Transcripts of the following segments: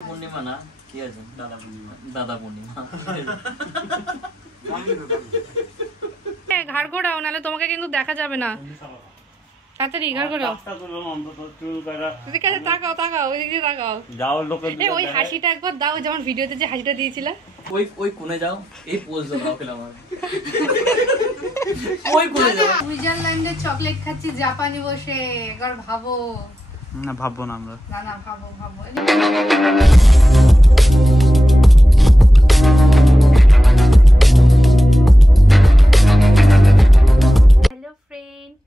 পূর্ণিমা না কি আছে দাদা পূর্ণিমা দাদা পূর্ণিমা ঘাড় ঘোরাও নাহলে তোমাকে কিন্তু দেখা যাবে না তাড়াতাড়ি ঘাড় ঘোরাও তাকাও তাকাও ওইদিকে তাকাও ওই হাসিটা একবার দাও যেমন ভিডিওতে যে হাসিটা দিয়েছিলা ওই কোণে যাও এই পোজ দাও ফেলা আমার ওই কোণে যাও সুইজারল্যান্ডের চকলেট খাচ্ছি জাপানি বসে একবার ভাবো না ভাববো না আমরা না না ভাবো ভাবো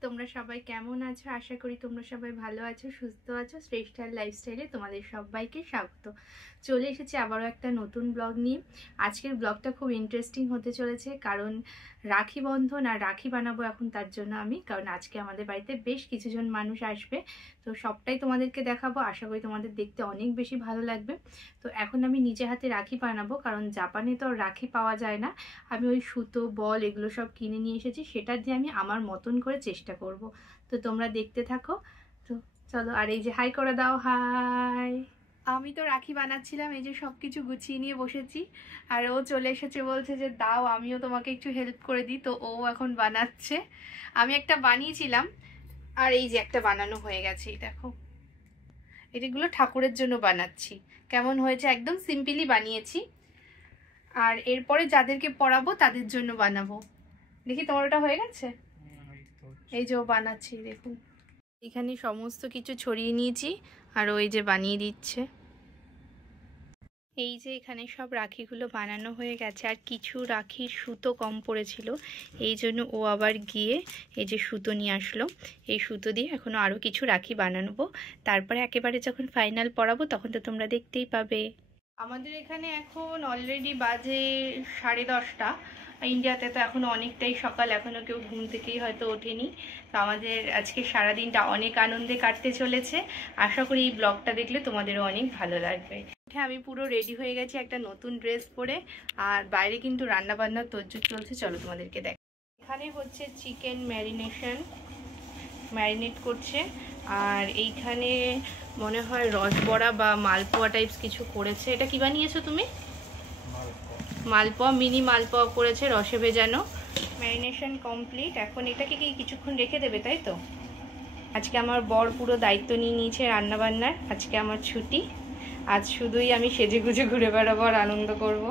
তোমরা সবাই কেমন আছো? আশা করি তোমরা সবাই ভালো আছো, সুস্থ আছো। শ্রেষ্ঠার লাইফস্টাইলে তোমাদের সবাইকে স্বাগত। চলে এসেছি আবারও একটা নতুন ব্লগ নিয়ে। আজকের ব্লগটা খুব ইন্টারেস্টিং হতে চলেছে, কারণ রাখি বন্ধন আর রাখি বানাবো এখন তার জন্য আমি, কারণ আজকে আমাদের বাড়িতে বেশ কিছুজন মানুষ আসবে, তো সবটাই তোমাদেরকে দেখাবো। আশা করি তোমাদের দেখতে অনেক বেশি ভালো লাগবে। তো এখন আমি নিজে হাতে রাখি বানাবো, কারণ জাপানে তো রাখি পাওয়া যায় না। আমি ওই সুতো বল এগুলো সব কিনে নিয়ে এসেছি, সেটা দিয়ে আমি আমার মতন করে চেষ্টা করব। তো তোমরা দেখতে থাকো। তো চলো, আর এই যে হাই করে দাও, হাই। আমি তো রাখি বানাচ্ছিলাম, এই যে সব কিছু গুছিয়ে নিয়ে বসেছি, আর ও চলে এসেছে, বলছে যে দাও আমিও তোমাকে একটু হেল্প করে দিই। তো ও এখন বানাচ্ছে, আমি একটা বানিয়েছিলাম আর এই যে একটা বানানো হয়ে গেছে। এই দেখো, এগুলো ঠাকুরের জন্য বানাচ্ছি। কেমন হয়েছে? একদম সিম্পলি বানিয়েছি, আর এরপরে যাদেরকে পড়াবো তাদের জন্য বানাবো। দেখি তোমার ওটা হয়ে গেছে? এই যে ও বানাচ্ছি, দেখুন এখানে সমস্ত কিছু ছড়িয়ে নিয়েছি আর ওই যে বানিয়ে দিচ্ছে। এই যে এখানে সব রাখিগুলো বানানো হয়ে গেছে, আর কিছু রাখির সুতো কম পড়েছিল, এই জন্য ও আবার গিয়ে এই যে সুতো নিয়ে আসলো। এই সুতো দিয়ে এখনও আরও কিছু রাখি বানাবো, তারপরে একেবারে যখন ফাইনাল পরাবো তখন তো তোমরা দেখতেই পাবে। আমাদের এখানে এখন অলরেডি বাজে 10:30। ইন্ডিয়াতে তো এখনও অনেকটাই সকাল, এখনও কেউ ঘুম থেকেই হয়তো ওঠেনি। তো আমাদের আজকে সারাদিনটা অনেক আনন্দে কাটতে চলেছে। আশা করি এই ব্লগটা দেখলে তোমাদেরও অনেক ভালো লাগবে। হ্যাঁ, আমি পুরো রেডি হয়ে গেছি একটা নতুন ড্রেস পরে, আর বাইরে কিন্তু রান্না বান্নার তোড়জোড় চলছে। চলো তোমাদেরকে দেখ। এখানে হচ্ছে চিকেন ম্যারিনেট করছে, আর এইখানে মনে হয় রসবড়া বা মালপোয়া টাইপস কিছু করেছে। এটা কি বানিয়েছো তুমি? মালপোয়া, মিনি মালপোয়া করেছে রসে ভেজানো। Marination complete. এখন এটাকে কি কিছুক্ষণ রেখে দেবে, তাই তো? আজকে আমার বর পুরো দায়িত্ব নিয়ে নিয়েছে রান্নাবান্নার। আজকে আমার ছুটি, আজ শুধুই আমি সেজে গুজে ঘুরে বেড়াবো আর আনন্দ করব।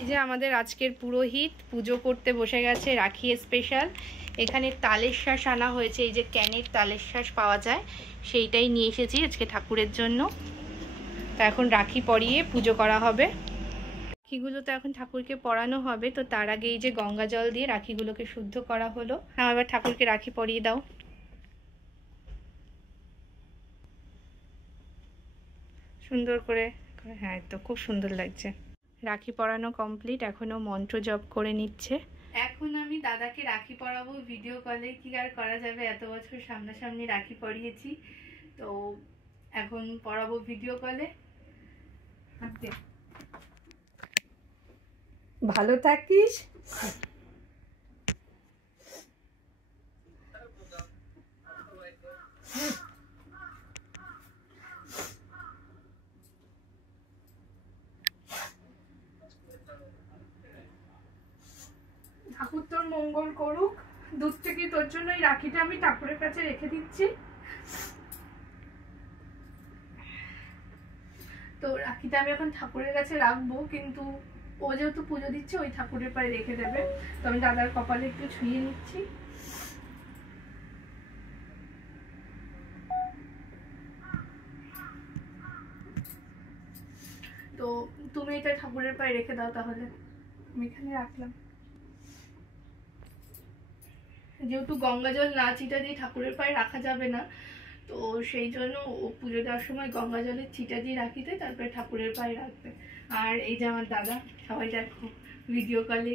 এই যে আমাদের আজকের পুরোহিত পুজো করতে বসে গেছে, রাখি স্পেশাল। এখানে তালের শাঁস আনা হয়েছে, এই যে ক্যানের তালের শাঁস পাওয়া যায়, সেইটাই নিয়ে এসেছি আজকে ঠাকুরের জন্য। তা এখন রাখি পরিয়ে পুজো করা হবে। রাখিগুলো তো এখন ঠাকুরকে পরানো হবে, তো তার আগে এই যে গঙ্গা জল দিয়ে রাখিগুলোকে শুদ্ধ করা হলো। হ্যাঁ, এবার ঠাকুরকে রাখি পরিয়ে দাও। সুন্দর করে, হ্যাঁ তো খুব সুন্দর লাগছে। রাখি পরানো কমপ্লিট, এখনও মন্ত্র জপ করে নিচ্ছে। এখন আমি দাদাকে রাখি পরাবো ভিডিও কলে। কি আর করা যাবে, এত বছর সামনাসামনি রাখি পরিয়েছি, তো এখন পরাবো ভিডিও কলে। ভালো থাকিস। ঠাকুর তোর মঙ্গল করুক। দূর থেকে তোর জন্য এই রাখিটা আমি ঠাকুরের কাছে রেখে দিচ্ছি। তো রাখিটা আমি এখন ঠাকুরের কাছে রাখবো, কিন্তু ও যেহেতু পুজো দিচ্ছে ওই ঠাকুরের পায়ে রেখে দেবে। তো আমি দাদার কপালে একটু ছুঁয়ে নিচ্ছি। তো তুমি এটা ঠাকুরের পায়ে রেখে দাও, তাহলে আমি এখানে রাখলাম। যেহেতু গঙ্গা জল না ছিটা দিয়ে ঠাকুরের পায়ে রাখা যাবে না, তো সেই জন্য ও পুজো দেওয়ার সময় গঙ্গা জলের ছিটা দিয়ে রাখিতে, তারপরে ঠাকুরের পায়ে রাখবে। আর এই যে আমার দাদা, সবাই দেখো ভিডিও কলে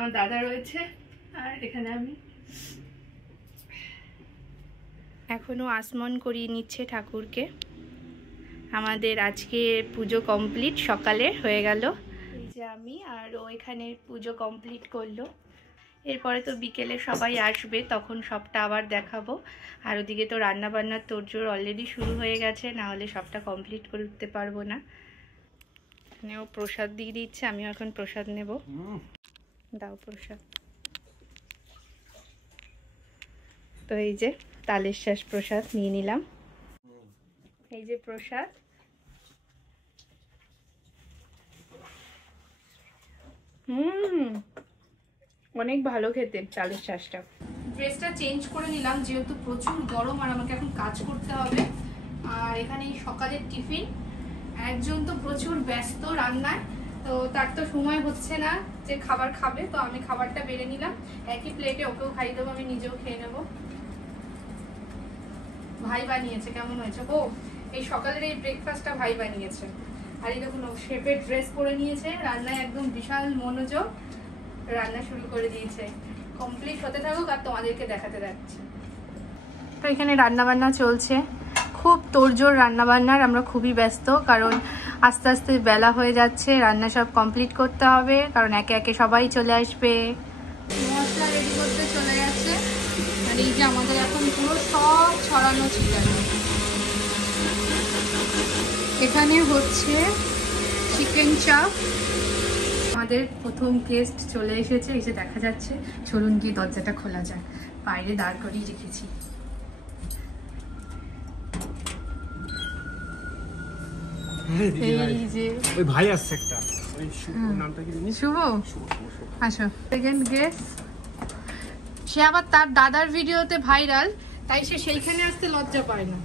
আমার দাদা রয়েছে, আর এখানে আমি। এখনো আসমন করিয়ে নিচ্ছে ঠাকুরকে। আমাদের আজকে পুজো কমপ্লিট, সকালে হয়ে গেল। এই যে আমি আর ও এখানে পুজো কমপ্লিট করলো। এরপরে তো বিকেলে সবাই আসবে, তখন সবটা আবার দেখাবো। আর ওদিকে তো রান্না বান্নার তোড়জোড় অলরেডি শুরু হয়ে গেছে, না হলে সবটা কমপ্লিট করে উঠতে পারবো না। এখানেও প্রসাদ দিয়ে দিচ্ছে, আমিও এখন প্রসাদ নেব। দাও প্রসাদ। তো এই যে তালের শ্বাস প্রসাদ নিয়ে নিলাম। এই যে প্রসাদ। অনেক ভালো খেতে চালের শ্বাসটা। ড্রেসটা চেঞ্জ করে নিলাম যেহেতু প্রচুর গরম আর আমাকে এখন কাজ করতে হবে। আর এখানে সকালের টিফিন, একজন তো প্রচুর ব্যস্ত রান্নায়, তো তার তো সময় হচ্ছে না যে খাবার খাবে, তো আমি খাবারটা বেড়ে নিলাম একই প্লেটে, ওকেও খাইয়ে দেবো, আমি নিজেও খেয়ে নেবো। ভাই বানিয়েছে, কেমন হয়েছে? ও এই সকালের এই ব্রেকফাস্টটা ভাই বানিয়েছে। আর এই দেখুন শেফের ড্রেস পরে নিয়েছে, রান্নায় একদম বিশাল মনোযোগ, রান্না শুরু করে দিয়েছে। কমপ্লিট হতে থাকুক আর তোমাদেরকে দেখাতে যাচ্ছে। তো এখানে রান্না বান্না চলছে, খুব তোড়জোড় রান্না বান্নার, আমরা খুবই ব্যস্ত কারণ আস্তে আস্তে বেলা হয়ে যাচ্ছে, রান্না সব কমপ্লিট করতে হবে কারণ একে একে সবাই চলে আসবে। মশলা রেডি করতে চলে গেছে আর এই যে আমাদের এখন পুরো সব ছড়ানো ছিটানো। এখানে হচ্ছে চিকেন চাপ। আমাদের প্রথম গেস্ট চলে এসেছে, এসে দেখা যাচ্ছে। চলুন গিয়ে দরজাটা খোলা যায়, বাইরে দাঁড় করিয়ে রেখেছি। এই যে ওই ভাই আসছে একটা, ওই শুভ নামটা কি জানিস? শুভ, আসো। সেকেন্ড গেস্ট, সে আবার তার দাদার ভিডিওতে ভাইরাল, তাই সে সেইখানে আসতে লজ্জা পায় না।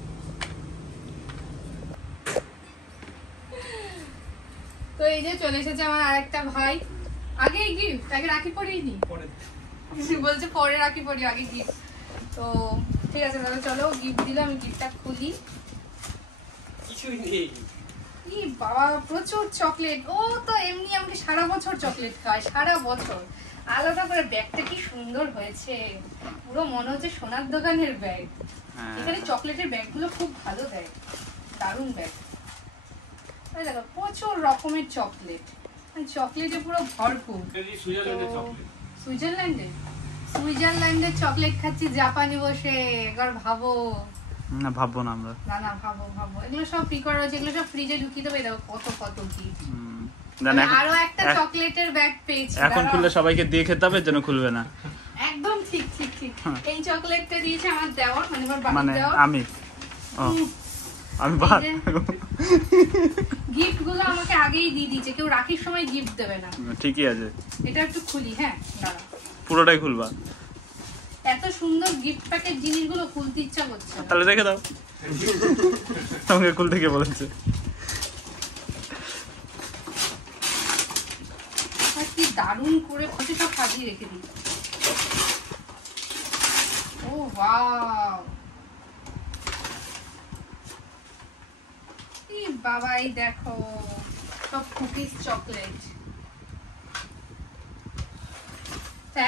তো এই যে চলে এসেছে আমার আরেকটা ভাই। আগে গিফট, আগে রাখি পরিয়ে নি, বলছে পরে রাখি পরি, আগে গিফট। তো ঠিক আছে তাহলে চলো, গিফট দিল, আমি গিফটটা খুলি। কিছুই নেই। ই বাবা, প্রচুর চকলেট। ও তো এমনি আমাকে সারা বছর চকলেট খায়, সারা বছর। আলাদা করে ব্যাগটা কি সুন্দর হয়েছে, পুরো মনে হচ্ছে সোনার দোকানের ব্যাগ। এখানে চকলেটের ব্যাগগুলো খুব ভালো দেয়, দারুণ ব্যাগ। দেখো প্রচুর রকমের চকলেট, চকলেটে পুরো ভরপুর। সুইজারল্যান্ডের চকলেট খাচ্ছি জাপানে বসে, একবার ভাবো। না ভাববো না আমরা। না ভাবো। এগুলো সব ফ্রি করা হয়েছে, এগুলো সব ফ্রিজে ঢুকিয়ে দেবে। দেখো কত কি। আরো একটা চকলেটের ব্যাগ পেয়েছি, এখন খুললে সবাইকে দিয়ে খেতে হবে, যেন খুলবে না। একদম ঠিক। এই চকলেটটা দিয়েছে আমার দেওয়ার, মানে আমার বাড়ির মানে দেওয়ার। আমি বাদ। গিফট গুলো আমাকে আগেই দিয়ে দিয়েছে, কেউ রাখির সময় গিফট দেবে না। ঠিকই আছে, এটা একটু খুলি। হ্যাঁ দাঁড়া, পুরোটাই খুলবা। এত সুন্দর গিফট প্যাকেট জিনিসগুলো খুলতে ইচ্ছা করছে। তাহলে রেখে দাও, তোমাকে খুলতে কে বলেছে? কি দারুণ করে খুলে সব সাজিয়ে রেখে দিই। ও ওয়াও, বাবা এই দেখো সব কুকিজ চকলেট।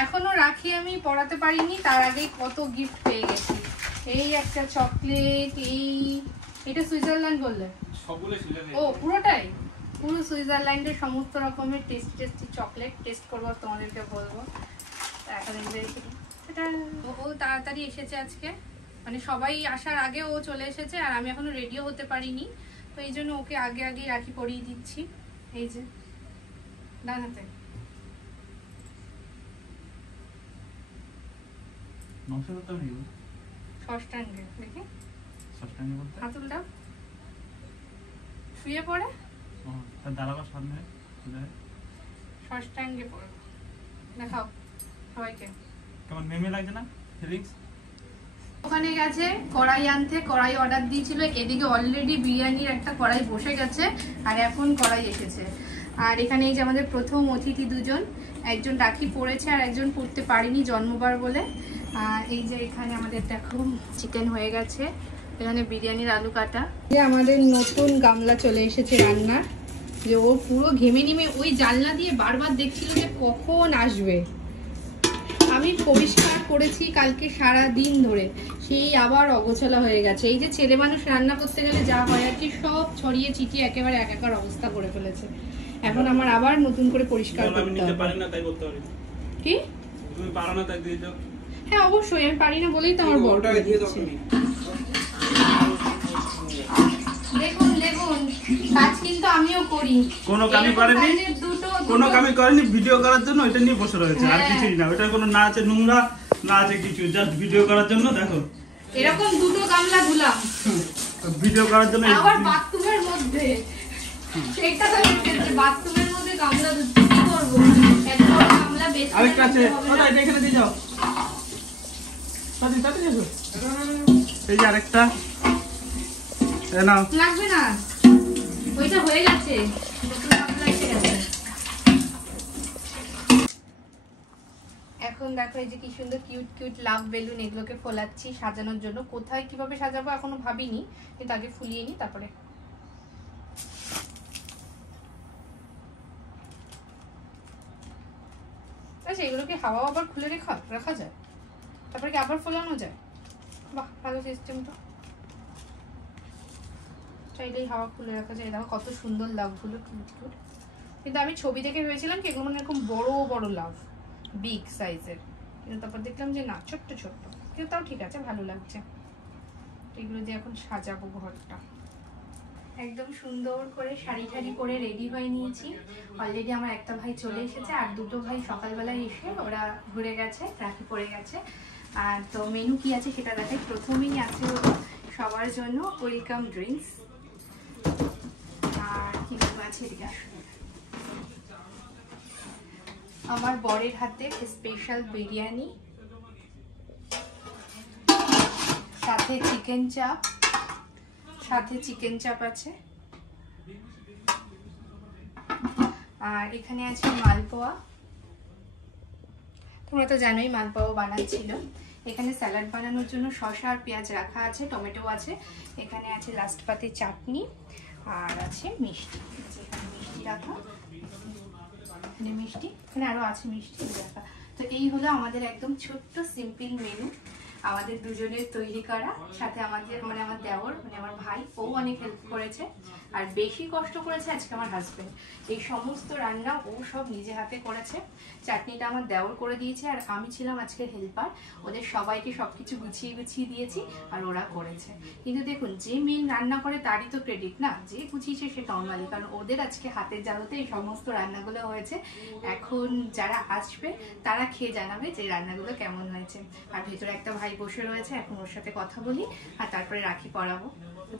এখনো রাখি আমি পড়াতে পারিনি, তার আগেই কত গিফট পেয়ে গেছি। এই একটা চকলেট, এটা সুইজারল্যান্ড বললে? ও পুরোটাই, পুরো সুইজারল্যান্ডের সমস্ত রকমের টেস্টি চকলেট টেস্ট করবো, তোমাদেরকে বলবো। এখন এটা ও তাড়াতাড়ি এসেছে আজকে, মানে সবাই আসার আগে ও চলে এসেছে আর আমি এখনো রেডিও হতে পারিনি, তো এই জন্য ওকে আগে রাখি পরিয়ে দিচ্ছি। এই যে ডানাতে ষষ্ঠাঙ্গে, দেখি হাতুলটা শুয়ে পড়ে ষষ্ঠাঙ্গে পড়ে। দেখাও সবাইকে, কেমন মেমে লাগছে না? ওখানে গেছে কড়াই আনতে, কড়াই অর্ডার দিয়েছিল। এদিকে অলরেডি বিরিয়ানির একটা কড়াই বসে গেছে আর এখন কড়াই এসেছে। আর এখানে এই যে আমাদের প্রথম অতিথি দুজন, একজন রাখি পড়েছে আর একজন পড়তে পারেনি জন্মবার বলে। আর এই যে এখানে আমাদের দেখো চিকেন হয়ে গেছে, এখানে বিরিয়ানির আলু কাটা। যে আমাদের নতুন গামলা চলে এসেছে রান্নার, যে ও পুরো ঘেমে নিমে ওই জানলা দিয়ে বারবার দেখছিল যে কখন আসবে। আমি পরিষ্কার করেছি কালকে সারা দিন ধরে, সেই আবার অগোছালা হয়ে গেছে। এই যে ছেলে মানুষ রান্না করতে গেলে যা হয় আর কি, সব ছড়িয়ে ছিটিয়ে একেবারে একাকার অবস্থা করে ফেলেছে। এখন আমার আবার নতুন করে পরিষ্কার করতে হবে। কি তুমি পারো না তাই দিয়ে যাও। হ্যাঁ অবশ্যই, আমি পারি না বলেই তো আমার বড় ওটাকে দিয়ে দাও তুমি। দেখুন দেখুন, কাজ কিন্তু আমিও করি। কোনো কামই করেনি, কোনো কামই করেনি, ভিডিও করার জন্য ওইটা নিয়ে বসে রয়েছে, আর কিছুই না। ওইটা কোনো না আছে নোংরা, না আছে কিছু, জাস্ট ভিডিও করার জন্য। দেখো এরকম দুটো গামলা ধুলাম ভিডিও করার জন্য। আবার বাথরুমের মধ্যে, সেটা তো বাথরুমের মধ্যে গামলা ধুচ্ছি, কি করবো? এত বড় গামলা বেশি আরেকটা আছে, ওটা এখানে দিয়ে যাও। তাড়াতাড়ি তাড়াতাড়ি এসো। এই যে আরেকটা, এ নাও। লাগবে না, ওইটা হয়ে গেছে, নতুন গামলা এসে গেছে। এখন দেখো এই যে কি সুন্দর কিউট কিউট লাভ বেলুন, এগুলোকে ফোলাচ্ছি সাজানোর জন্য। কোথায় কিভাবে সাজাবো এখনো ভাবিনি, কিন্তু আগে ফুলিয়ে নিই তারপরে। আচ্ছা এগুলোকে হাওয়া আবার খুলে রাখা যায়, তারপরে কি আবার ফোলানো যায়? বাহ ভালো সিস্টেম তো, চাইলেই হাওয়া খুলে রাখা যায়। দেখো কত সুন্দর লাভগুলো, কিউট কিউট। কিন্তু আমি ছবি দেখে ভেবেছিলাম কি এগুলো মানে এরকম বড় বড় লাভ, বিগ সাইজের, কিন্তু তারপর দেখলাম যে না, ছোট্ট ছোট্ট, কিন্তু তাও ঠিক আছে, ভালো লাগছে। এগুলো দিয়ে এখন সাজাবো ঘরটা। একদম সুন্দর করে শাড়ি ঠাড়ি পরে রেডি হয়ে নিয়েছি। অলরেডি আমার একটা ভাই চলে এসেছে, আর দুটো ভাই সকালবেলায় এসে ওরা ঘুরে গেছে, রাখি পরে গেছে। আর তো মেনু কি আছে সেটা দেখাই। প্রথমেই আছে হলো সবার জন্য ওয়েলকাম ড্রিঙ্কস, আর কি আছে এদিকে আসুন, আমার বরের হাতে স্পেশাল বিরিয়ানি, সাথে চিকেন চাপ আছে, আর এখানে আছে মালপোয়া। তোমরা তো জানোই মালপোয়া বানাচ্ছিল। এখানে স্যালাড বানানোর জন্য শসা আর পেঁয়াজ রাখা আছে, টমেটো আছে, এখানে আছে লাস্ট পাতে চাটনি, আর আছে মিষ্টি। এখানে মিষ্টি রাখা, এখানে মিষ্টি, এখানে আরো আছে মিষ্টি রাখা। তো এই হলো আমাদের একদম ছোট্ট সিম্পল মেনু, আমাদের দুজনের তৈরি করা। সাথে আমাদের মানে আমার দেওর মানে আমার ভাই, ও অনেক হেল্প করেছে, আর বেশি কষ্ট করেছে আজকে আমার হাজবেন্ড। এই সমস্ত রান্না ও সব নিজে হাতে করেছে। চাটনিটা আমার দেওর করে দিয়েছে, আর আমি ছিলাম আজকে হেল্পার। ওদের সবাইকে সবকিছু গুছিয়ে দিয়েছি, আর ওরা করেছে। কিন্তু দেখুন, যে মেন রান্না করে তারই তো ক্রেডিট না, যে গুছিয়েছে সে নর্মালি, কারণ ওদের আজকে হাতের জাদুতে এই সমস্ত রান্নাগুলো হয়েছে। এখন যারা আসবে তারা খেয়ে জানাবে যে রান্নাগুলো কেমন হয়েছে। আর ভেতরে একটা ভাই বসে রয়েছে, এখন ওর সাথে কথা বলি, আর তারপরে রাখি পরাবো।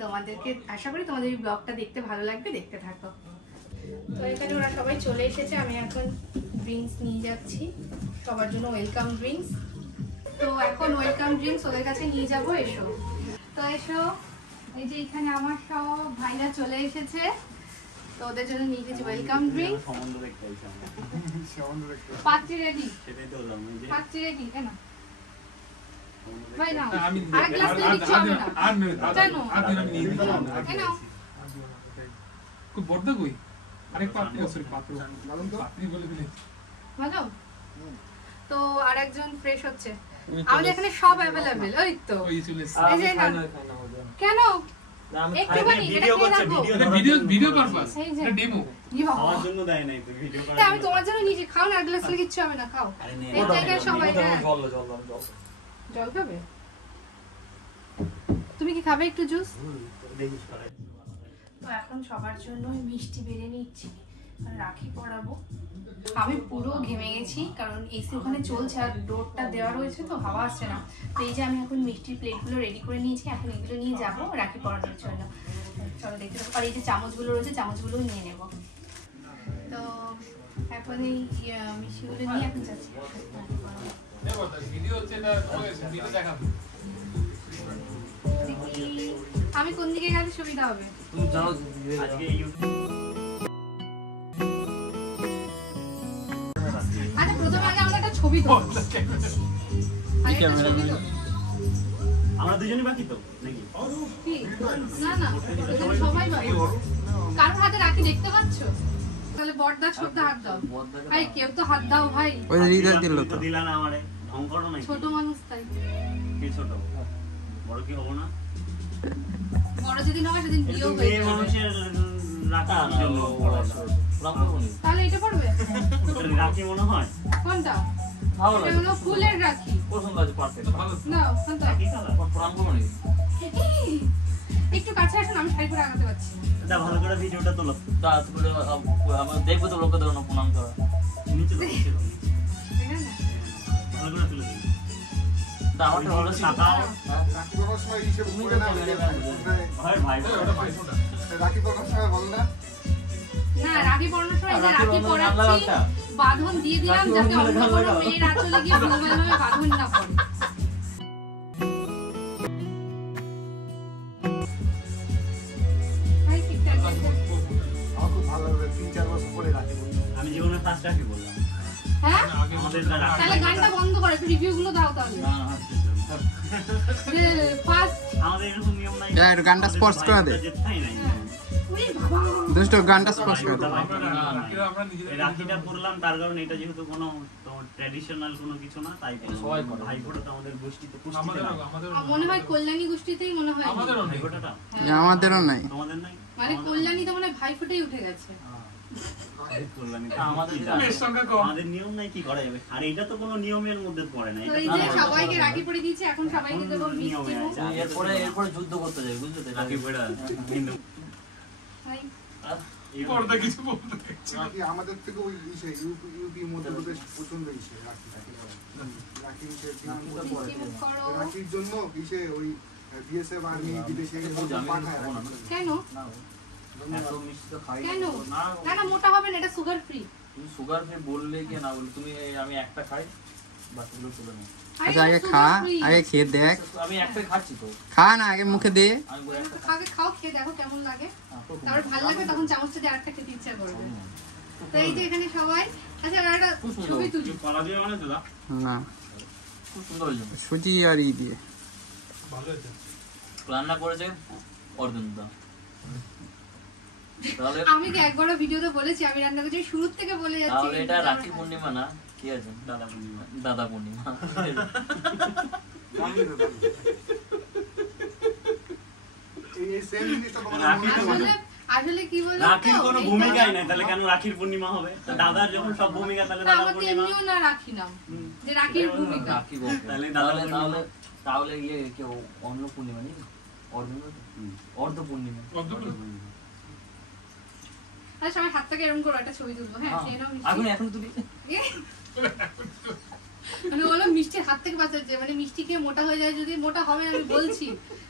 তোমাদেরকে আশা করি তোমাদের এই ব্লগটা দেখতে ভালো লাগবে, দেখতে থাকো। তো এখানে ওরা সবাই চলে এসেছে, আমি এখন ড্রিঙ্কস নিয়ে যাচ্ছি সবার জন্য, ওয়েলকাম ড্রিঙ্কস। তো এখন ওয়েলকাম ড্রিঙ্কস ওদের কাছে নিয়ে যাবো, এসো। তো এসো, এই যে এখানে আমার সব ভাইরা চলে এসেছে, তো ওদের জন্য নিয়ে গেছি ওয়েলকাম ড্রিঙ্কস। পাত্রী রেডি, পাত্রী রেডি, কেন ভাই নাও, আর গ্লাস নিয়ে দিচ্ছি হবে না, কেন কেন কই বড়দা কই আরেক পাত্র, সরি পাত্র পাত্রী বলে দিলে ভালো। তো আরেকজন ফ্রেশ হচ্ছে, আমাদের এখানে সব अवेलेबल। ওই তো ওই চলে এই যে না, কেন একটুখানি ভিডিও করছে, ভিডিও পারপাস, এটা ডেমো আমার জন্য দেয় নাই তো ভিডিও করার। আমি তোমার জন্য নিয়েছি, খাও না, গ্লাস নিয়ে কিচ্ছু হবে না, খাও। এই জায়গায় সবাই জল খাবে, তুমি কি খাবে একটু জুস? তো এখন সবার জন্য মিষ্টি বেড়ে নিচ্ছি, রাখি পরাবো। আমি পুরো ঘেমে গেছি, কারণ এসি ওখানে চলছে আর ডোরটা দেওয়া রয়েছে, তো হাওয়া আসছে না। তো এই যে আমি এখন মিষ্টির প্লেটগুলো রেডি করে নিয়েছি, এখন এগুলো নিয়ে যাবো রাখি পরানোর জন্য। চলো দেখতে থাকো। আর এই যে চামচগুলো রয়েছে, চামচগুলো নিয়ে নেব। তো এখন এই মিষ্টিগুলো নিয়ে এখন যাচ্ছি। ভিডিও হচ্ছে, এটা হয়েছে ভিডিও দেখাবো। আমি কোন দিকে গেলে সুবিধা হবে? তুমি যাও আজকে আচ্ছা প্রথমে আগে আমরা একটা ছবি তুলবো, আগে একটা ছবি তুলবো। আমরা দুজনেই বাকি তো নাকি? কি? না না, এখানে সবাই বাকি। কারোর হাতে রাখি দেখতে পাচ্ছ? তাহলে বড়দা ছোটদা হাত দাও। ভাই কেউ তো হাত দাও ভাই। ওই রিদার দিল তো দিলা না আমারে, ঢং করো না। ছোট মানুষ তাই। কি ছোট? বড় কি হবো না? বড় যেদিন হবে সেদিন বিয়েও হয়ে এই যাবে। মানুষের রাখার জন্য তাহলে এটা পড়বে? রাখি মনে হয় কোনটা? ভালো এটা লাগে হলো ফুলের রাখি। পছন্দ আছে পারফেক্ট না শান্ত কি কালার? প্রণাম করবো নাকি একটু কাছে আসুন, আমি শাড়ি পরে আগাতে পারছি না। এটা ভালো করে ভিডিওটা তোলো। তারপরে আমরা দেখবো তো লোকে ধরো প্রণাম করা নিচে তো নিচে তো। দেখেন না? ভালো করে তুলে দিন। আমারটা ভালো ছিল তাকাও। রাখি বাবার সময় হিসেব করে না ভাই ভাই রাখি বাবার সময় বল না না, রাখি পরানোর সময় যে রাখি রাখি বন্ধন গান পরাচ্ছি লাগাও একটা। বাঁধন দিয়ে দিলাম রাখি যাতে বন্ধন অন্য গান কোনো লাগাও। মেয়ের আঁচলে গিয়ে ভুলভালভাবে বাঁধন না পড়ে। ভাই ঠিকঠাক আছে? আমার খুব ভালো লাগে 3-4 বছর পরে রাখি বলি আমি জীবনে ফার্স্ট রাখি বললাম। হ্যাঁ আমাদের যারা তাহলে গানটা বন্ধ করো, একটু রিভিউ গুলো দাও তাহলে। না না হাসতে ফার্স্ট আমাদের এরকম নিয়ম নাই। এর গানটা স্পষ্ট করে দে। যেতেই নাই। উনি বাবা দুষ্ট গানটা স্পষ্ট করে দে। এই রাখিটা পরলাম তার কারণে এটা যেহেতু কোনো ট্র্যাডিশনাল কোনো কিছু না, তাই সবাই করে। ভাইফোঁটা তো আমাদের গোষ্ঠীতে পুষ্টিতে নাই। মনে হয় কল্যাণী গোষ্ঠীতেই মনে হয় নেই। ভাইফোঁটাটা আমাদেরও নাই। তোমাদের নাই? মানে কল্যাণীতে মনে হয় ভাইফোঁটাই উঠে গেছে। আমাদের আমাদের নিয়ম নাই, কি করা যাবে? আর এটা তো কোনো নিয়মের মধ্যে পড়ে না। তো এটা এই যে সবাইকে রাখি পরে দিয়েছে, এখন সবাইকে দেবো মিষ্টি মুখ। এরপরে যুদ্ধ করতে যাবে বুঝলে তো রাখি পড়া ভাই, রাখি আমাদের থেকে ওই ইসে ইউপি মধ্যপ্রদেশ প্রচন্ড ইসে রাখি রাখি ইসে মিষ্টি মুখ করো। রাখির জন্য ইসে ওই বিএসএফ আর্মি বিদেশে পাঠায় কেন এত মিষ্টি তো খাই কেন? না না না, মোটা হবে না, এটা সুগার ফ্রি। তুমি সুগার ফ্রি বললে কি না বলে তুমি আমি একটা খাই বাকিগুলো তুলে নাও আচ্ছা আগে খা, আগে খেয়ে দেখ। আমি একটাই খাচ্ছি তো খা না, আগে মুখে দে। আমি বলি একটা খাবে, খাও, খেয়ে দেখো কেমন লাগে। হ্যাঁ, তো তারপর ভালো লাগবে তখন চামচটা দিয়ে আরেকটা খেতে ইচ্ছা করবে। তো এই যে এখানে সবাই, আচ্ছা আর একটা খুব সুন্দর। ছবি তুলি। কলা দিয়ে মানে তো না, খুব সুন্দর হয়েছে সুজি আর ই দিয়ে। রান্না করেছে অর্জুন দা তাহলে আমি কি একবারও ভিডিওতে বলেছি আমি রান্না করছি, শুরু থেকে বলে যাচ্ছি। তাহলে এটা রাখি পূর্ণিমা না কি আছে দাদা পূর্ণিমা দাদা পূর্ণিমা এই সেম জিনিসটা তোমাদের রাখি মনে তো আছে? আসলে আসলে কি বলতো, রাখির কোনো এই ভূমিকাই দাদা- নাই, তাহলে কেন রাখির পূর্ণিমা হবে? দাদার যখন সব ভূমিকা, তাহলে না, দাদা আমাকে পূর্ণিমা। এমনিও না রাখি নাম, যে রাখির ভূমিকা। রাখি বলতে তাহলে তাহলে দাদা তাহলে তাহলে ইয়ে কেউ অন্য পূর্ণিমা নেই অর্ধ পূর্ণিমা আর সবাই হাতটাকে এরকম করো, একটা ছবি তুলবো। হ্যাঁ, খেয়ে নাও মিষ্টি। এখন এখন তুলি মানে বলো মিষ্টির হাত থেকে বাঁচাচ্ছে, মানে মিষ্টি খেয়ে মোটা হয়ে যায়, যদি মোটা হবে না আমি বলছি,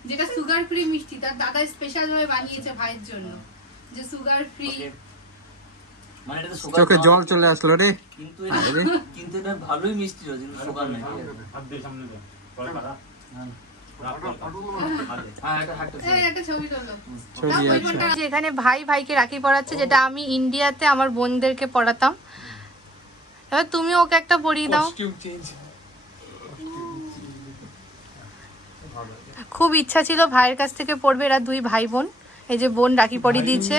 যেটা সুগার ফ্রি মিষ্টি, তার দাদা স্পেশাল ভাবে বানিয়েছে ভাইয়ের জন্য, যে সুগার ফ্রি। মানে এটা তো sugar চোখে খাওয়া- জল চলে আসলো রে। কিন্তু কিন্তু এটা ভালোই মিষ্টি রয়েছে সুগার নেই হাত দিয়ে সামনে দে। পরে পাঠা। একটা ছবি তুলো। ছবি আছে। এখানে ভাই ভাইকে রাখি পরাচ্ছে, যেটা আমি ইন্ডিয়াতে আমার বোনদেরকে পরাতাম। এবার তুমি ওকে একটা পরিয়ে দাও। খুব ইচ্ছা ছিল ভাইয়ের কাছ থেকে পড়বে, এরা দুই ভাই বোন। এই যে বোন রাখি পরিয়ে দিচ্ছে।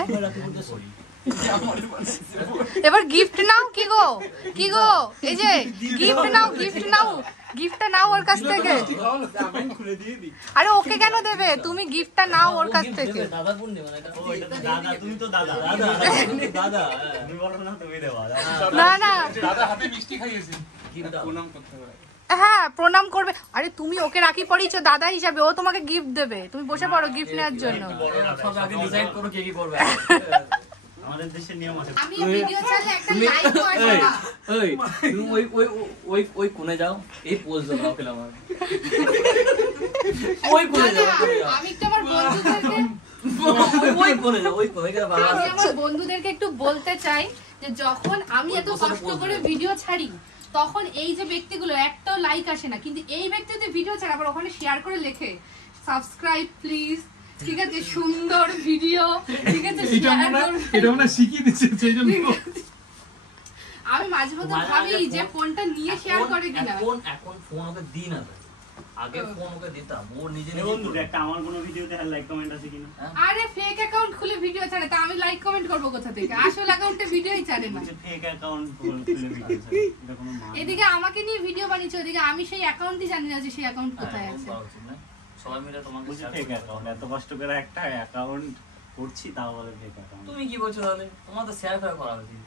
এবার গিফট নাও। কি গো কি গো, এই যে গিফট নাও, গিফট নাও, গিফটটা নাও ওর কাছ থেকে। আরে ওকে কেন দেবে, তুমি গিফটটা নাও ওর কাছ থেকে। দাদা পূর্ণিমা এটা ও, এটা তো দাদা, তুমি তো দাদা। দাদা দাদা তুমি বলো না, তুমি দেওয়া। না না, দাদা হাতে মিষ্টি খাইয়েছে প্রণাম করতে হবে হ্যাঁ প্রণাম করবে। আরে তুমি ওকে রাখি পরিয়েছো দাদা হিসাবে, ও তোমাকে গিফট দেবে, তুমি বসে পড়ো গিফট নেওয়ার জন্য। সব আগে ডিসাইড করো কে কি করবে আমাদের দেশের নিয়ম আছে। আমি ভিডিও ছাড়লে একটা তুমি লাইকও আসবে না। এই তুমি ওই ওই ওই ওই কোণে যাও এই পোজ দাও ওকে আমার ওই কোণে যাও আমি একটু আমার বন্ধুদেরকে ওই কোণে যাও ওই কোণে গিয়ে বাবা আমি আমার বন্ধুদেরকে একটু বলতে চাই যে যখন আমি এত কষ্ট করে ভিডিও ছাড়ি, তখন এই যে ব্যক্তিগুলো একটাও লাইক আসে না, কিন্তু এই ব্যক্তি যদি ভিডিও ছাড়ে আবার ওখানে শেয়ার করে লেখে সাবস্ক্রাইব প্লিজ, ঠিক আছে, সুন্দর ভিডিও, ঠিক আছে, শেয়ার করবে। এটা মনে শিখিয়ে দিচ্ছে সেই জন্য আমি মাঝে মধ্যে ভাবি যে ফোনটা নিয়ে শেয়ার করে কিনা। এখন ফোন ওকে দিই না আগে ফোন ওকে দিতাম ও নিজে এই বন্ধু, একটা আমার কোনো ভিডিওতে লাইক কমেন্ট আছে কিনা? আরে ফেক অ্যাকাউন্ট খুলে ভিডিও ছাড়ে, তা আমি লাইক কমেন্ট করবো কোথা থেকে? আসল অ্যাকাউন্টে ভিডিওই ছাড়ে না। ফেক অ্যাকাউন্ট খুলে ভিডিও ছাড়ে। এটা কোনো মানে এদিকে আমাকে নিয়ে ভিডিও বানিয়েছে, ওদিকে আমি সেই অ্যাকাউন্টই জানি না যে সেই অ্যাকাউন্ট কোথায় আছে। সবাই মিলে তোমাকে বুঝে ফেক অ্যাকাউন্ট, এত কষ্ট করে একটা অ্যাকাউন্ট করছি তাও বলে ফেক অ্যাকাউন্ট। তুমি কি বলছো তাহলে তোমার তো শেয়ার করা উচিত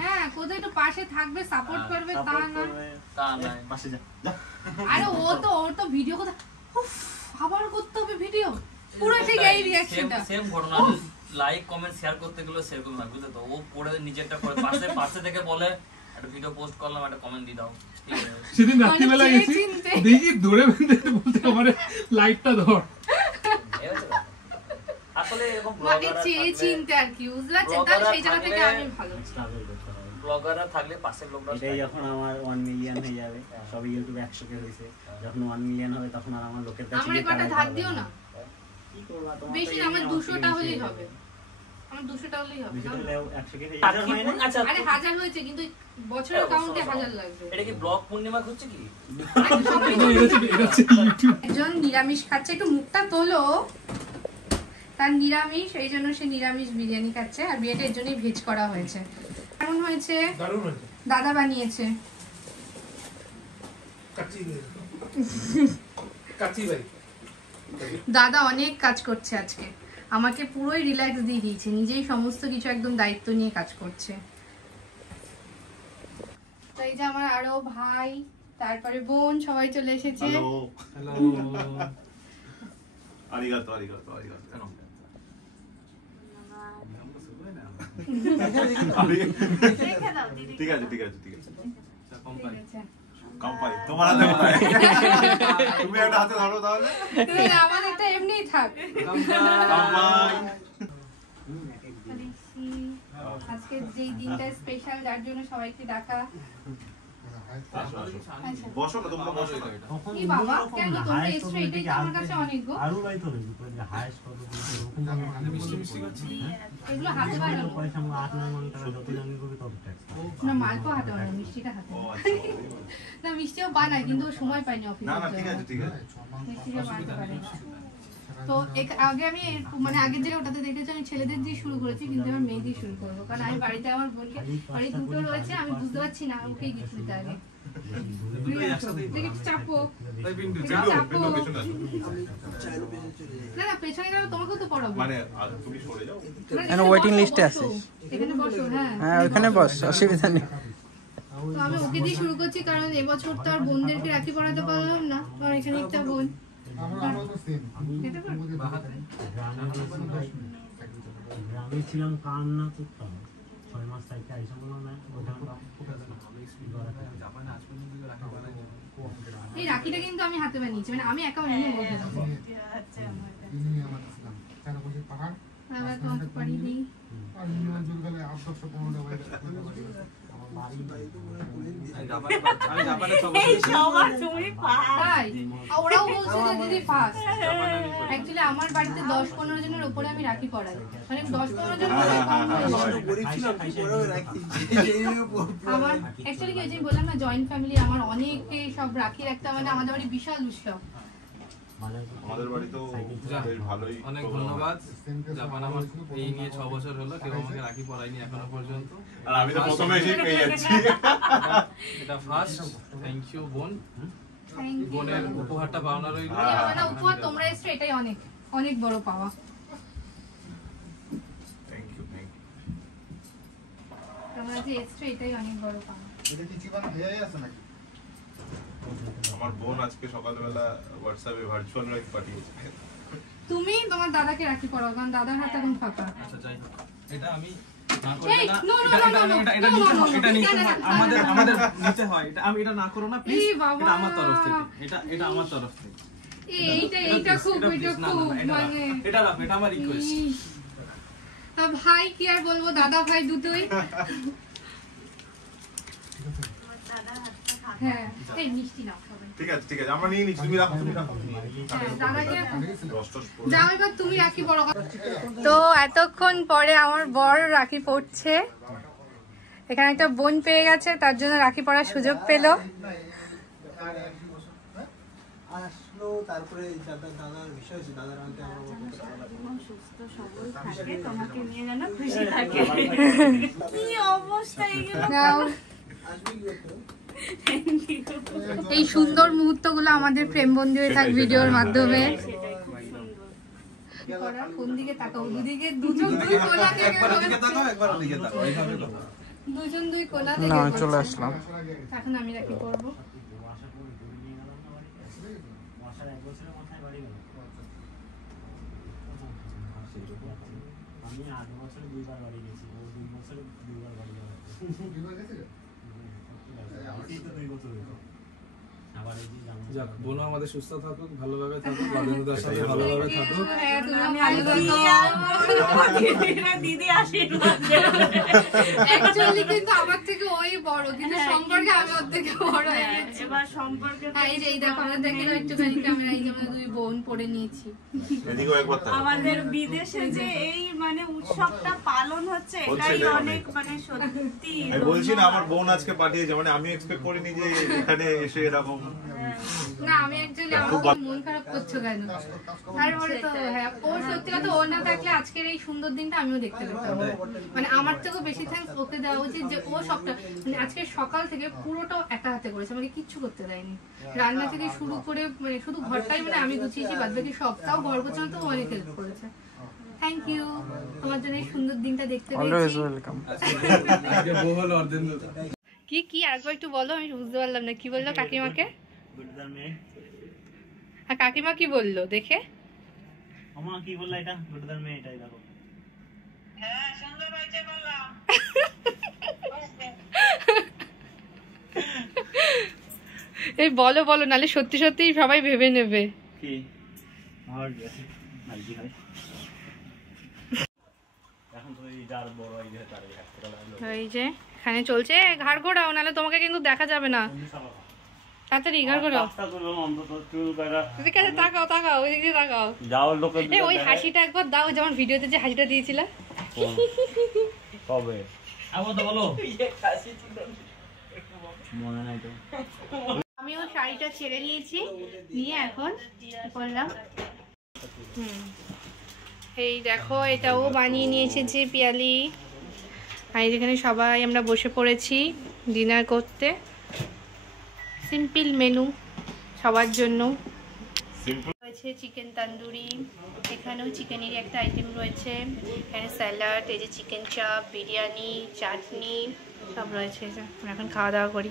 হ্যাঁ কোথায় একটু পাশে থাকবে, সাপোর্ট করবে, তা না। তা নাই। পাশে যা আরে ওর তো ভিডিও কথা আবার করতে হবে ভিডিও, পুরো ঠিক এই রিঅ্যাকশনটা। সেম ঘটনা, লাইক কমেন্ট শেয়ার করতে গেলে সেরকম হয়, বুঝলে তো? ও পড়ে নিজেরটা করে পাশে থেকে বলে একটা ভিডিও পোস্ট করলাম, একটা কমেন্ট দিয়ে দাও, ঠিক আছে? সেদিন রাত্রিবেলা গেছি দেখি দৌড়ে বেঁধে বলতে আমার লাইটটা ধর। এই হচ্ছে ব্যাপার। আসলে এরকম মানে চেয়ে চিনতে আর কি, বুঝতে পারছেন? তাহলে সেই জায়গা থেকে আমি ভালো। ব্লগাররা থাকলে পাশের লোকরা এটাই যখন আমার 1 মিলিয়ন হয়ে যাবে, সবই ইউটিউবে 100 কে হয়েছে, যখন 1 মিলিয়ন হবে তখন আর আমার লোকের কাছে আমার কটা ধার দিও না, কি করব তোমার বেশি না, আমার 200টা হলেই হবে, আমার 200টা হলেই হবে। 100 কে হয়ে যাবে না। আচ্ছা, আরে 1000 হয়েছে কিন্তু বছরের কাউন্টে 1000 লাগবে। এটা কি ব্লগ পূর্ণিমা হচ্ছে কি? একজন নিরামিষ খাচ্ছে, একটু মুখটা তোলো, তার নিরামিষ, এই জন্য সে নিরামিষ বিরিয়ানি খাচ্ছে, আর বিয়েটা এর জন্যই ভেজ করা হয়েছে। কেমন হয়েছে? দারুণ হয়েছে। দাদা বানিয়েছে। কাচ্চি ভাই দাদা অনেক কাজ করছে আজকে, আমাকে পুরোই রিল্যাক্স দিয়ে দিয়েছে, নিজেই সমস্ত কিছু একদম দায়িত্ব নিয়ে কাজ করছে। তো এই যে আমার আরো ভাই, তারপরে বোন, সবাই চলে এসেছে। আরিগাতো আরিগাতো আরিগাতো কেন ঠিক আছে ঠিক আছে ঠিক আছে কাম্পাই তোমার হাতে কোথায়? তুমি একটা হাতে ধরো তাহলে। আমার এটা এমনিই থাক। কাম্পাই। আজকে যেই দিনটা স্পেশাল, যার জন্য সবাইকে ডাকা। আসো আসো বসো না, তোমরা বসো না। কি বাবা, কেন তোমরা এসছো? এটাই তো আমার কাছে অনেক গো। আরো রাই তো হাইস্ট কত এরকম আমি মিষ্টি করছি। এগুলো হাতে বানানো পয়সা আমরা 8-9 মান টাকা যত জানি করবে তত ট্যাক্স। না, মালপো হাতে বানানো, মিষ্টিটা হাতে। না, মিষ্টিও বানায় কিন্তু ও সময় পাইনি অফিসে। না না ঠিক আছে ঠিক আছে। মিষ্টিটা বানাতে পারে। তো আগে আমি মানে আগের জায়গায় ওটাতে দেখেছি আমি ছেলেদের দিয়ে শুরু করেছি, কিন্তু আমার মেয়ে দিয়ে শুরু করবো, কারণ আমি বাড়িতে আমার বোনকে, বাড়ি দুটো রয়েছে, আমি বুঝতে পারছি না, ওকেই গিফট দিতে আগে। দেখি চাপো, চাপো। না না, পেছনে গেলে তোমাকেও তো পড়াবো। মানে তুমি সরে যাও। এখানে ওয়েটিং লিস্টে আছে। এখানে বসো। হ্যাঁ হ্যাঁ ওখানে বস, অসুবিধা নেই। তো আমি ওকে দিয়ে শুরু করছি, কারণ এবছর তো আর বোনদেরকে রাখি পড়াতে পারলাম না, কারণ এখানে একটা বোন। গ্রামে ছিলাম, কান্না করতাম 6 মাস থেকে আইসা বললাম না এই রাখিটা কিন্তু আমি হাতে বানিয়েছি, মানে আমি একা বানিয়ে বলতে দেবো। আমি তোমাকে পারিনি। তাই? ওরাও বলছে যে দিদি ফার্স্ট। অ্যাকচুয়ালি আমার বাড়িতে 10-15 জনের উপরে আমি রাখি পড়াই, মানে 10-15 জন আমার অ্যাকচুয়ালি কি হয়েছে বললাম না, জয়েন্ট ফ্যামিলি, আমার অনেকে সব রাখি রাখতে, মানে আমাদের বাড়ি বিশাল উৎসব। আমাদের বাড়িতেও বেশ ভালোই। অনেক ধন্যবাদ। জাপান আমার এই নিয়ে 6 বছর হলো, কেউ আমাকে রাখি পরায়নি এখনো পর্যন্ত, আর আমি তো প্রথমে এসেই পেয়ে যাচ্ছি। এটা ফার্স্ট। থ্যাংক ইউ বোন, থ্যাংক ইউ। বোনের উপহারটা পাওনা রইল। না, উপহার তোমরা এসছো, এটাই অনেক অনেক বড় পাওয়া। Thank you thank you. তোমরা যে এসছো, এটাই অনেক বড় পাওয়া। এটা কি জীবন হয়ে আছে নাকি? আমার বোন আজকে সকালবেলা হোয়াটসঅ্যাপে ভার্চুয়াল লাইভ পাঠিয়েছে। তুমি তোমার দাদাকে রাখি পড়াও, কারণ দাদার হাত এখন ফাঁকা। আচ্ছা যাই হোক, এটা আমি না এই, করলে না, no, no, এটা no, no, এটা no, নিতে no, হয়, no, এটা no, নিতে না, না, হয়, না, আমাদের না, না, আমাদের না। নিতে হয়। এটা আমি এটা না করো না প্লিজ, এই বাবা। এটা আমার তরফ থেকে, এটা আমার তরফ থেকে। এইটা খুব, please, এটা না, না, খুব, না, এটা রাখ, মানে এটা রাখ, এটা আমার রিকোয়েস্ট। ইস। তা ভাই কি আর বলবো, দাদা ভাই দুটোই। হ্যাঁ, এই মিষ্টি নাও সবাই। ঠিক আছে ঠিক আছে, আমরা নিয়ে নিচ্ছি, তুমি রাখো তুমি রাখো। হ্যাঁ, দাদাকে দশটা যাও, এবার তুমি রাখি পড়ো। তো এতক্ষণ পরে আমার বর রাখি পড়ছে, এখানে একটা বোন পেয়ে গেছে, তার জন্য রাখি পড়ার সুযোগ পেলো। আসলো তারপরে দাদার বিষয় হচ্ছে, দাদার আমাকে সুস্থ সবল থাকে, তোমাকে নিয়ে যেন খুশি থাকে। কি অবস্থা এগুলো। নাও। এই সুন্দর মুহূর্তগুলো আমাদের প্রেম বন্ধু হয়ে থাক ভিডিওর মাধ্যমে। কোন দিকে তাকাও, দুদিকে দুচোখ দুই কোলা থেকে একবার ওদিকে তাকাও, একবার ওদিকে তাকাও, এইভাবে কথা। দুজন দুই কোনা না থেকে আমি চলে বলছে। আসলাম। এখন আমি রাখি পরবো। আমি 8 বছরে 2বার বাড়ি গেছি, ও 2 বছরে 2বার বাড়ি গেছে। 2বার গেছে? এই তো 2 বছর হলো। আবার এই যে যাক, বোনও আমাদের সুস্থ থাকুক, ভালোভাবে থাকুক, বান্ধবীদের সাথে ভালোভাবে থাকুক। হ্যাঁ, তোমরা আমি ভালো কি থাকো। আর বলবো, দিদিরা দিদি আশীর্বাদ দেবে। Actually কিন্তু আমার থেকে ওই বড়, কিন্তু সম্পর্কে আমি ওর থেকে বড় হয়ে হ্যাঁ, গেছি। এবার সম্পর্কে হ্যাঁ, এই যে এই দেখো আমরা দেখে দাও একটুখানি ক্যামেরা, এই যে আমরা দুই বোন পড়ে নিয়েছি। এদিকেও একবার তাকাও। আমাদের বিদেশে যে এই মানে উৎসবটা পালন হচ্ছে, এটাই হচ্ছে অনেক মানে সত্যি আমি বলছি না আমার বোন আজকে পাঠিয়েছে, মানে আমি এক্সপেক্ট করিনি যে এখানে এসে এরকম। না আমি অ্যাকচুয়ালি আমার মন খারাপ করছো কেন? তারপরে তো হ্যাঁ, ওর সত্যি কথা ও না থাকলে আজকের এই সুন্দর দিনটা আমিও দেখতে পেতাম। মানে আমার থেকেও বেশি থ্যাঙ্কস ওকে দেওয়া উচিত যে ও সবটা মানে আজকে সকাল থেকে পুরোটাও একা হাতে করেছে, আমাকে কিচ্ছু করতে দেয়নি। রান্না থেকে শুরু করে মানে শুধু ঘরটাই মানে আমি গুছিয়েছি, বাদ বাকি সবটাও ঘর গোছানো তো ও অনেক হেল্প করেছে। থ্যাংক ইউ তোমার জন্য এই সুন্দর দিনটা দেখতে অলওয়েজ পেয়েছি। ওয়েলকাম। আজকে বউ হলো অর্ধেক। কি কি আরেকবার একটু বলো, আমি বুঝতে পারলাম না কি বললো কাকিমাকে। আর কাকিমা কি বললো দেখে? আমা কি বললা এটা? গুডদার মেয়ে এটাই দেখো। এই বলো বলো, নালে সত্যি সত্যি সবাই ভেবে নেবে। কি আর গেছে নাকি হয় এখন তো এই যার বড় এই যে তার একটা লাগলো। এই যে এখানে চলছে ঘাড় ঘোরাও, নালে তোমাকে কিন্তু দেখা যাবে না। তাড়াতাড়ি ঘাড় ঘোরাও। রাস্তা করলো অন্তত চুল কাটা। এদিকে তাকাও তাকাও, ওইদিকে তাকাও। যাও লোকে এই ওই হাসিটা একবার দাও, যেমন ভিডিওতে যে হাসিটা দিয়েছিলে। কবে আবার তো বলো। মনে নাই তো। আমিও শাড়িটা ছেড়ে নিয়েছি, নিয়ে এখন করলাম এই দেখো এটাও বানিয়ে নিয়ে এসেছি পিয়ালি। আর যেখানে সবাই আমরা বসে পড়েছি ডিনার করতে। সিম্পল মেনু সবার জন্য রয়েছে চিকেন তান্দুরি, এখানেও চিকেনেরই একটা আইটেম রয়েছে, এখানে স্যালাড, এই যে চিকেন চাপ, বিরিয়ানি, চাটনি সব রয়েছে। আমরা এখন খাওয়া দাওয়া করি।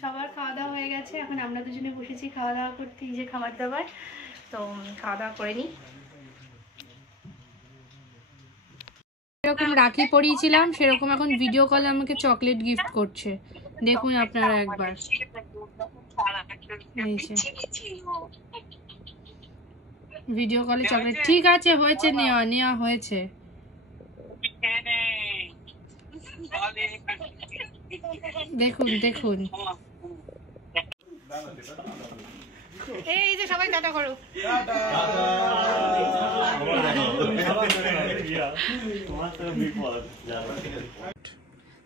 সবার খাওয়া দাওয়া হয়ে গেছে, এখন আমরা দুজনে বসেছি খাওয়া দাওয়া করতে, এই যে খাবার দাবার। তো খাওয়া দাওয়া করে নিই। যেরকম রাখি পরিয়েছিলাম সেরকম এখন ভিডিও কলে আমাকে চকলেট গিফট করছে, দেখুন আপনারা একবার। এই যে ভিডিও কলে চকলেট, ঠিক আছে হয়েছে, নেওয়া নেওয়া হয়েছে। দেখুন দেখুন, এই যে সবাই টাটা করো।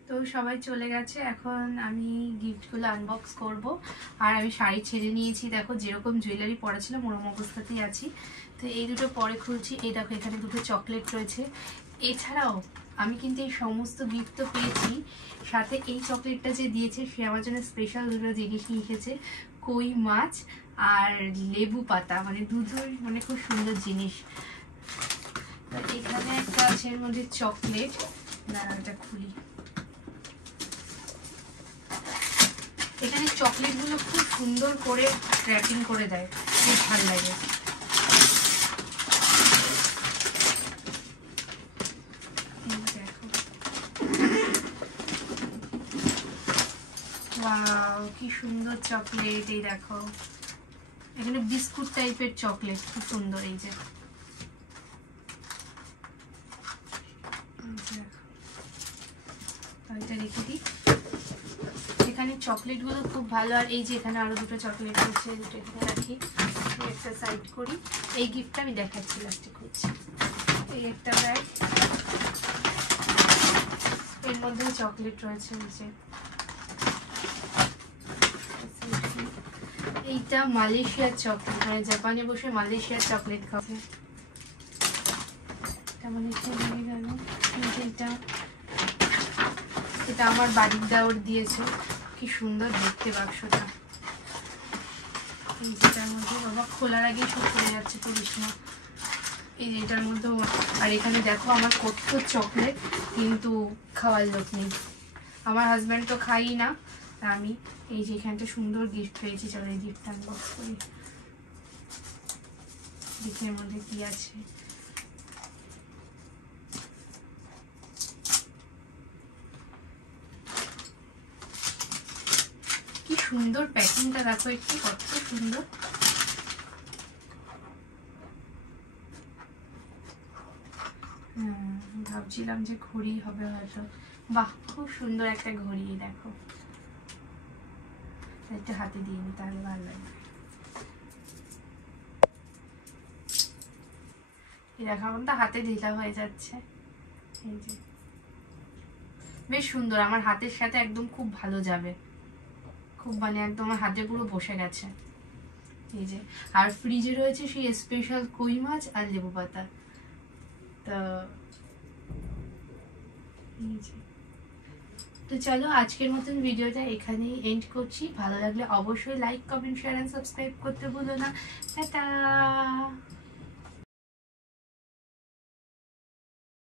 তো সবাই চলে গেছে, এখন আমি গিফটগুলো আনবক্স করব। আর আমি শাড়ি ছেড়ে নিয়েছি, দেখো যেরকম জুয়েলারি পরা ছিল ওরকম অবস্থাতেই আছি। তো এই দুটো পরে খুলছি। এই দেখো এখানে দুটো চকলেট রয়েছে। এছাড়াও আমি কিন্তু এই সমস্ত গিফট তো পেয়েছি, সাথে এই চকলেটটা যে দিয়েছে সে আমার জন্য স্পেশাল দুটো জিনিস নিয়ে এসেছে, কই মাছ আর লেবু পাতা, মানে দুধের মানে খুব সুন্দর জিনিস। এখানে একটা আছে এর মধ্যে চকলেট, দাঁড়াটা খুলি। এখানে চকলেটগুলো খুব সুন্দর করে র্যাপিং করে দেয়, খুব ভালো লাগে। ওয়াও কি সুন্দর চকলেট, এই দেখো এখানে বিস্কুট টাইপের চকলেট, খুব সুন্দর। এই যে এটা রেখে দিই, এখানে চকলেট গুলো খুব ভালো। আর এই যে এখানে আরো দুটো চকলেট রয়েছে, দুটো এখানে রাখি, একটা সাইড করি। এই গিফটটা আমি দেখাচ্ছি লাস্টে করছি। এই একটা ব্যাগ, এর মধ্যে চকলেট রয়েছে। এইটা মালয়েশিয়ার চকলেট, মানে জাপানে বসে মালয়েশিয়ার চকলেট খাবে। এটা আমার বাড়ির দেওয়ার দিয়েছে, কি সুন্দর দেখতে বাক্সটা। এই যেটার মধ্যে বাবা খোলার আগেই সব পড়ে যাচ্ছে, তো বিষ্ণু এই যে এটার মধ্যে, আর এখানে দেখো আমার কত চকলেট, কিন্তু খাওয়ার লোক নেই। আমার হাজব্যান্ড তো খাই না, আমি এই যে এখানটা সুন্দর গিফট পেয়েছি, চলো এই গিফট আনবক্স করি, দেখি এর মধ্যে কি আছে। কি সুন্দর প্যাকিংটা দেখো একটু, কত সুন্দর। ভাবছিলাম যে ঘড়ি হবে হয়তো। বাহ, খুব সুন্দর একটা ঘড়ি, দেখো একটা হাতে দিয়ে নি তাহলে ভালো লাগবে। দেখো এখন তো হাতে ঢিলা হয়ে যাচ্ছে, এই যে বেশ সুন্দর, আমার হাতের সাথে একদম খুব ভালো যাবে, খুব মানে একদম আমার হাতে পুরো বসে গেছে। এই যে, আর ফ্রিজে রয়েছে সেই স্পেশাল কই মাছ আর লেবু পাতা। তো চলো আজকের মতন ভিডিওটা এখানেই এন্ড করছি। ভালো লাগলে অবশ্যই like, comment, share and subscribe করতে ভুলো না। টাটা।